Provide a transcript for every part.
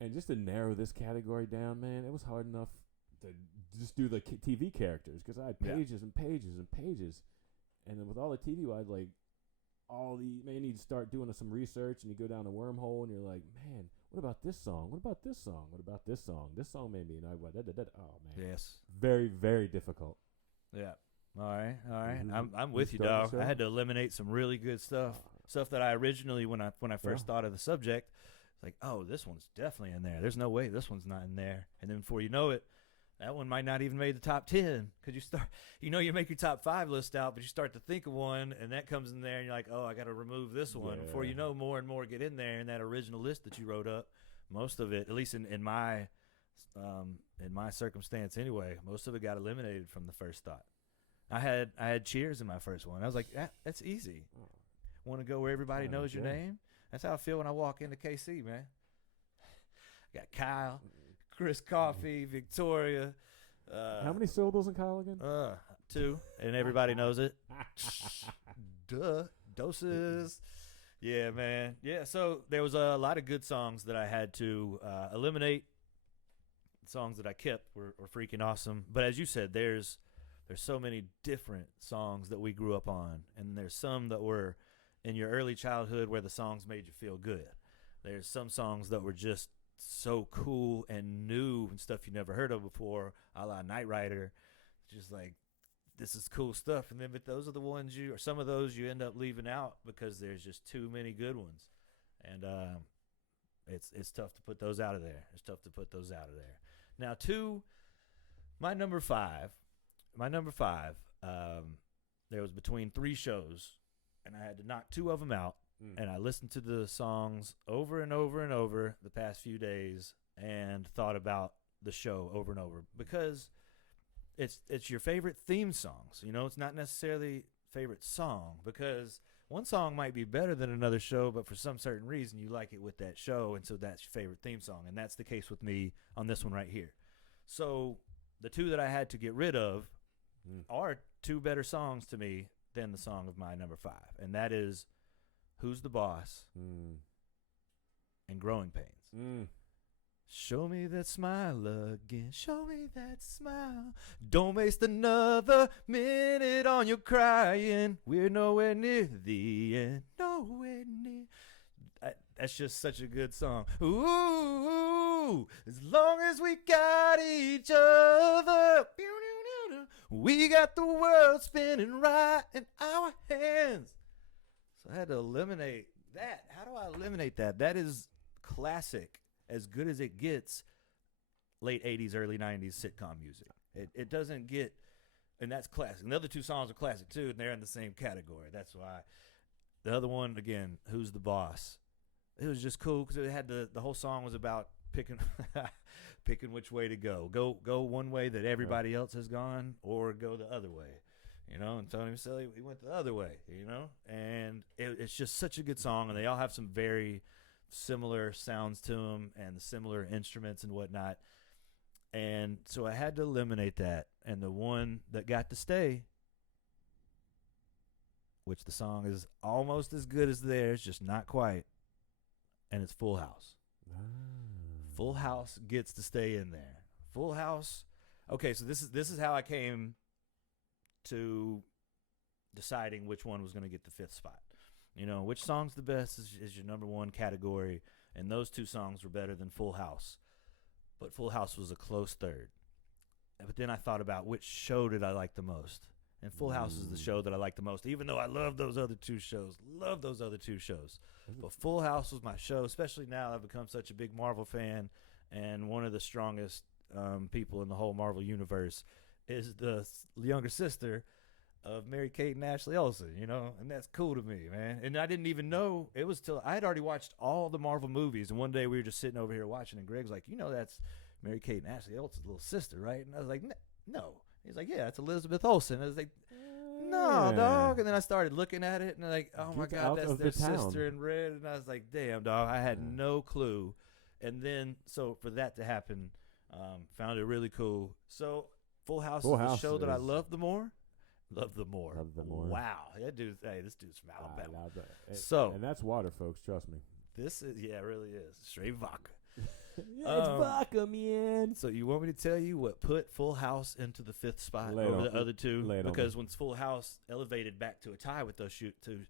And just to narrow this category down, man, it was hard enough to just do the TV characters because I had pages and pages and pages. And then with all the TV, I'd like all the man. You need to start doing some research, and you go down a wormhole, and you're like, man, what about this song? What about this song? What about this song? This song made me, and I went, oh man, Yes, very very difficult. yeah. All right. Mm-hmm. I'm with you, dog. I had to eliminate some really good stuff that I originally when I first thought of the subject, it's like, oh, this one's definitely in there. There's no way this one's not in there. And then before you know it, that one might not even made the top 10 because you make your top 5 list out, but you start to think of one, and that comes in there, and you're like, oh, I got to remove this one. Before you know, more and more get in there, and that original list that you wrote up, most of it, at least in my circumstance anyway, most of it got eliminated from the first thought. I had Cheers in my first one. I was like, that's easy. Want to go where everybody knows your name? That's how I feel when I walk into KC, man. I got Kyle, Chris Coffey, Victoria. How many syllables in Kyle again? 2, and everybody knows it. Duh. Doses. Yeah, man. Yeah, so there was a lot of good songs that I had to eliminate. The songs that I kept were freaking awesome. But as you said, there's so many different songs that we grew up on, and there's some that were in your early childhood where the songs made you feel good. There's some songs that were just so cool and new and stuff you never heard of before, a la Knight Rider. Just like, this is cool stuff. And then, but those are the ones some of those you end up leaving out because there's just too many good ones. And it's tough to put those out of there. Now, my number five, there was between 3 shows, and I had to knock 2 of them out. And I listened to the songs over and over and over the past few days and thought about the show over and over because it's your favorite theme songs. You know, it's not necessarily favorite song because one song might be better than another show, but for some certain reason you like it with that show, and so that's your favorite theme song. And that's the case with me on this one right here. So the 2 that I had to get rid of are 2 better songs to me than the song of my number 5, and that is Who's the Boss and Growing Pains. Show me that smile again. Show me that smile. Don't waste another minute on your crying. We're nowhere near the end. Nowhere near. That's just such a good song. Ooh, as long as we got each other, we got the world spinning right in our hands. I had to eliminate that. How do I eliminate that? That is classic, as good as it gets, late 80s, early 90s sitcom music. It doesn't get, and that's classic. And the other 2 songs are classic too, and they're in the same category. That's why. The other one, again, Who's the Boss? It was just cool because it had the whole song was about picking which way to go. Go one way that everybody else has gone, or go the other way. You know, and Tony Maselli, he went the other way, you know? And it's just such a good song, and they all have some very similar sounds to them and the similar instruments and whatnot. And so I had to eliminate that. And the one that got to stay, which the song is almost as good as theirs, just not quite, and it's Full House. Full House gets to stay in there. Full House. Okay, so this is how I came to deciding which one was going to get the 5th spot. You know, which song's the best is your number 1 category, and those 2 songs were better than Full House. But Full House was a close 3rd. But then I thought about which show did I like the most. And Full House is the show that I like the most, even though I love those other 2 shows. But Full House was my show, especially now I've become such a big Marvel fan, and one of the strongest people in the whole Marvel universe is the younger sister of Mary-Kate and Ashley Olsen, you know, and that's cool to me, man. And I didn't even know, it was till I had already watched all the Marvel movies, and one day we were just sitting over here watching, and Greg's like, you know, that's Mary-Kate and Ashley Olsen's little sister, right? And I was like, no. He's like, yeah, it's Elizabeth Olsen. I was like, no, dog. And then I started looking at it, and I'm like, oh my God, that's their sister in red. And I was like, damn, dog, I had no clue. And then, so for that to happen, found it really cool. So Full House is the show that I love the more. Wow. This dude's from Alabama. And that's water, folks. Trust me. This is, it really is. Straight vodka. It's vodka, man. So you want me to tell you what put Full House into the 5th spot Lay over on- the other two? lay it on Because me. when Full House elevated back to a tie with those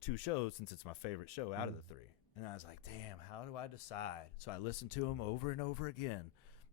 two shows, since it's my favorite show out of the 3. And I was like, damn, how do I decide? So I listened to them over and over again.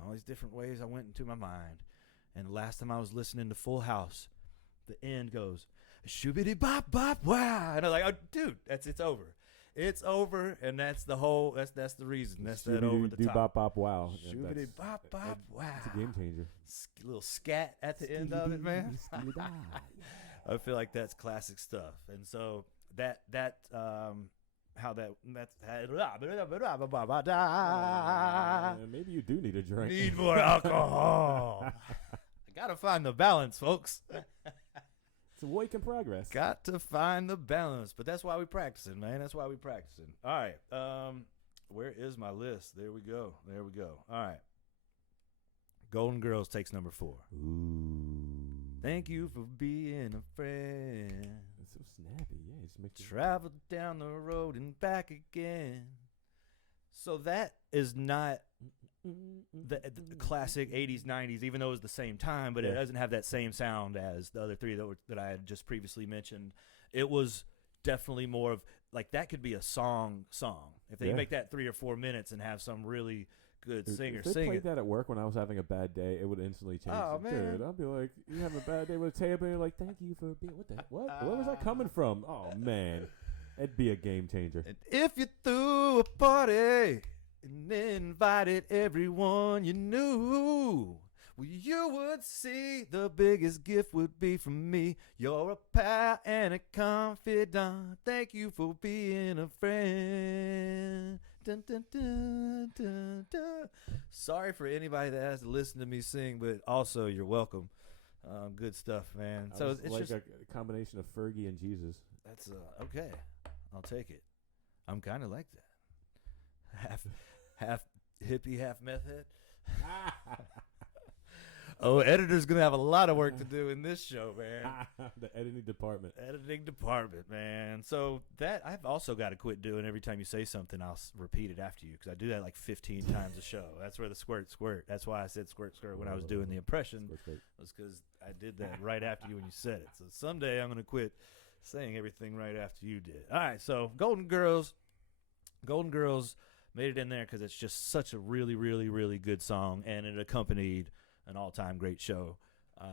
All these different ways I went into my mind. And the last time I was listening to Full House, the end goes, shoobity bop bop wow. And I'm like, oh, dude, it's over. It's over, and that's the whole. That's the reason. That's that over the top. Bop bop wow. Shoobity bop bop wow. It's a game changer. Little scat at the end of it, man. I feel like that's classic stuff, and so Maybe you do need a drink. Need more alcohol. I gotta find the balance, folks. It's a work in progress. Got to find the balance, but that's why we practicing, man. That's why we practicing. All right, where is my list? There we go. All right, Golden Girls takes number 4. Ooh. Thank you for being a friend. It's so snappy. Yeah, it just makes you Traveled down the road and back again. So that is not the classic 80s, 90s, even though it was the same time, but it doesn't have that same sound as the other 3 that I had just previously mentioned. It was definitely more of, like, that could be a song. If they make that 3 or 4 minutes and have some really good singer if they sing played it. that at work when I was having a bad day, it would instantly change. Oh, the man. Dude, I'd be like, you have a bad day with a table, and you're like, thank you for being, what? Where was that coming from? Oh, man. It'd be a game changer. And if you threw a party and invited everyone you knew, well, you would see the biggest gift would be from me. You're a pal and a confidant. Thank you for being a friend. Dun, dun, dun, dun, dun. Sorry for anybody that has to listen to me sing, but also you're welcome. Good stuff, man. So it's like just a combination of Fergie and Jesus. that's okay. I'll take it. I'm kind of like that. Half hippie, half meth head. Oh, editor's gonna have a lot of work to do in this show, man. The editing department. Editing department, man. So that I've also got to quit doing. Every time you say something, I'll repeat it after you, because I do that like 15 times a show. That's where the squirt. That's why I said squirt when I was doing the impression. Was because I did that right after you when you said it. So someday I'm gonna quit saying everything right after you did. All right. So Golden Girls made it in there because it's just such a really, really, really good song, and it accompanied an all-time great show.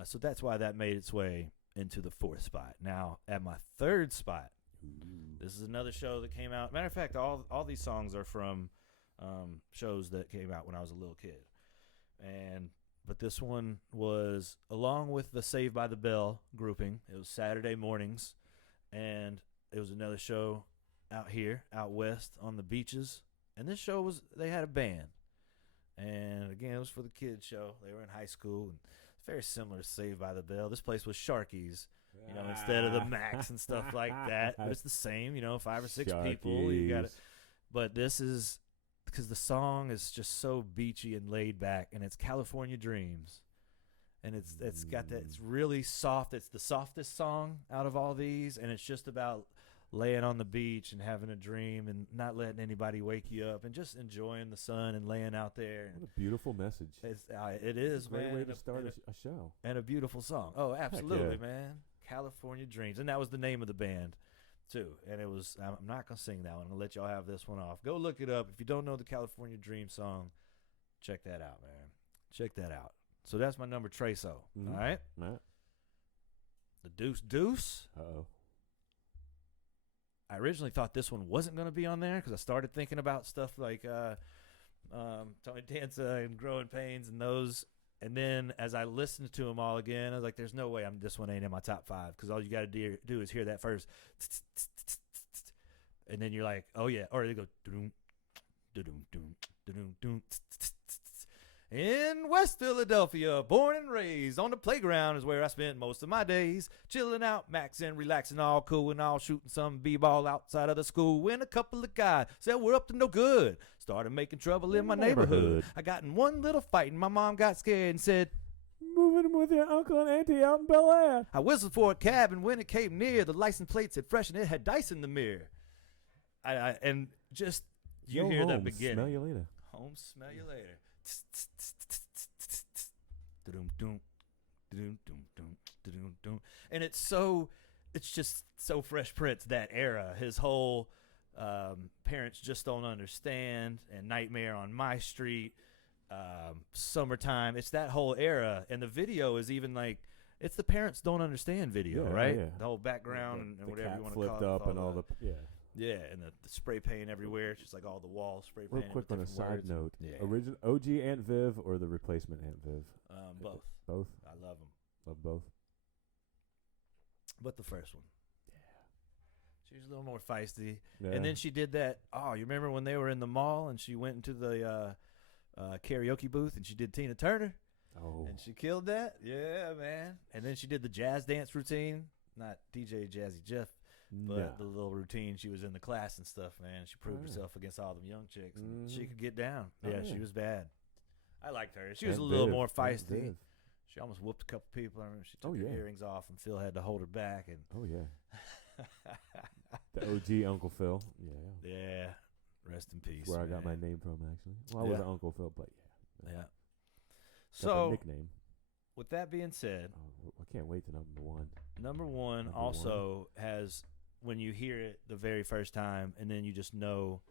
So that's why that made its way into the 4th spot. Now, at my 3rd spot, this is another show that came out. Matter of fact, all these songs are from shows that came out when I was a little kid. But this one was, along with the Saved by the Bell grouping, it was Saturday mornings, and it was another show out here, out west on the beaches. And this show they had a band. And again, it was for the kids show. They were in high school, and it's very similar to Saved by the Bell. This place was Sharky's, instead of the Max and stuff like that. But it's the same, 5 or 6 people. You got it. But this is because the song is just so beachy and laid back, and it's California Dreams, and it's got that. It's really soft. It's the softest song out of all these, and it's just about laying on the beach and having a dream and not letting anybody wake you up and just enjoying the sun and laying out there. What a beautiful message. It is, It's a great man. way to start a show. And a beautiful song. Oh, absolutely, yeah. man. California Dreams. And that was the name of the band, too. And it was, I'm not going to sing that one. I'm going to let y'all have this one off. Go look it up. If you don't know the California Dream song, check that out, man. Check that out. So that's my number, Treso. Mm-hmm. All right? Matt? The Deuce. Uh-oh. I originally thought this one wasn't going to be on there because I started thinking about stuff like Tony Danza and Growing Pains and those. And then as I listened to them all again, I was like, there's no way this one ain't in my top 5, because all you got to do is hear that first. And then you're like, oh, yeah. Or they go, in West Philadelphia, born and raised on the playground is where I spent most of my days, chilling out, maxing, relaxing, all cool and all, shooting some b-ball outside of the school when a couple of guys said we're up to no good, started making trouble in my neighborhood. I got in one little fight and my mom got scared and said, moving with your uncle and auntie out in Bel Air. I whistled for a cab, and when it came near, the license plate said fresh and it had dice in the mirror. And just, you Go hear home, that beginning. Smell you later. Home, smell you later. Dum-dum, dum-dum, dum-dum. And it's just so Fresh Prince, that era. His whole Parents Just Don't Understand and Nightmare on My Street, Summertime. It's that whole era. And the video is even like, it's the Parents Don't Understand video, right? Yeah. The whole background and whatever you want to call it. Flipped up and all the Yeah, and the spray paint everywhere. It's just like all the walls spray paint. Real quick on a side note. Yeah. Original OG Aunt Viv or the replacement Aunt Viv? Both. Both? I love them. Love both? But the first one. Yeah. She was a little more feisty. Yeah. And then she did that. Oh, you remember when they were in the mall and she went into the karaoke booth and she did Tina Turner? Oh. And she killed that? Yeah, man. And then she did the jazz dance routine. Not DJ Jazzy Jeff. But the little routine, she was in the class and stuff, man. She proved herself against all them young chicks. And she could get down. Yeah, she was bad. I liked her. She was a little more feisty. She almost whooped a couple people. I remember she took her earrings off, and Phil had to hold her back. And the OG Uncle Phil. Yeah. Yeah. Rest in peace. That's where I got my name from, actually. Well, I wasn't Uncle Phil, but yeah. So, nickname. With that being said, I can't wait to number one. Number one also has, when you hear it the very first time, and then you just know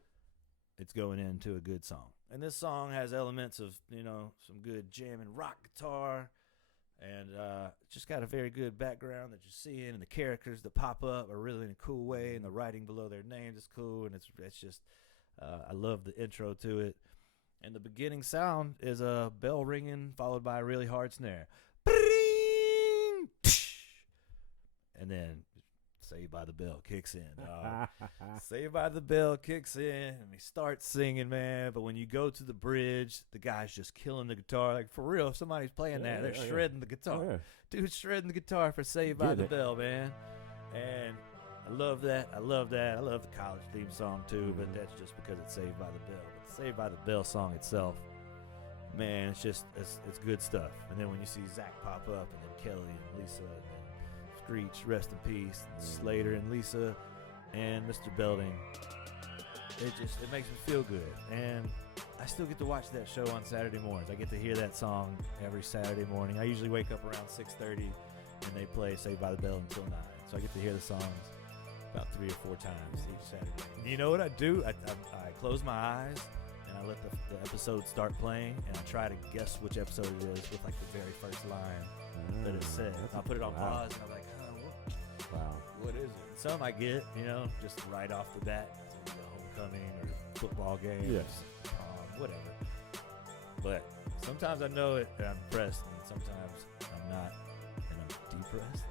it's going into a good song. And this song has elements of, some good jamming rock guitar, and just got a very good background that you're seeing, and the characters that pop up are really in a cool way, and the writing below their names is cool, and it's just, I love the intro to it. And the beginning sound is a bell ringing followed by a really hard snare. And then Saved by the Bell kicks in. Saved by the Bell kicks in, and he starts singing, man. But when you go to the bridge, the guy's just killing the guitar. Like, for real, if somebody's playing that, they're shredding the guitar. Dude's shredding the guitar for Saved by the Bell, man. And I love that. I love that. I love the college theme song, too, but that's just because it's Saved by the Bell. But the Saved by the Bell song itself, man, it's just, it's good stuff. And then when you see Zach pop up, and then Kelly and Lisa, and then Screech, rest in peace, and Slater and Lisa, and Mr. Belding, it makes me feel good. And I still get to watch that show on Saturday mornings. I get to hear that song every Saturday morning. I usually wake up around 6:30, and they play Saved by the Bell until 9. So I get to hear the songs about 3 or 4 times each Saturday. And you know what I do? I close my eyes, and I let the episode start playing, and I try to guess which episode it is with like the very first line that it says. I put it on pause, and I'm like, what is it? And some I get, just right off the bat. It's a homecoming or football game, whatever. But sometimes I know it, and I'm impressed, and sometimes I'm not, and I'm depressed.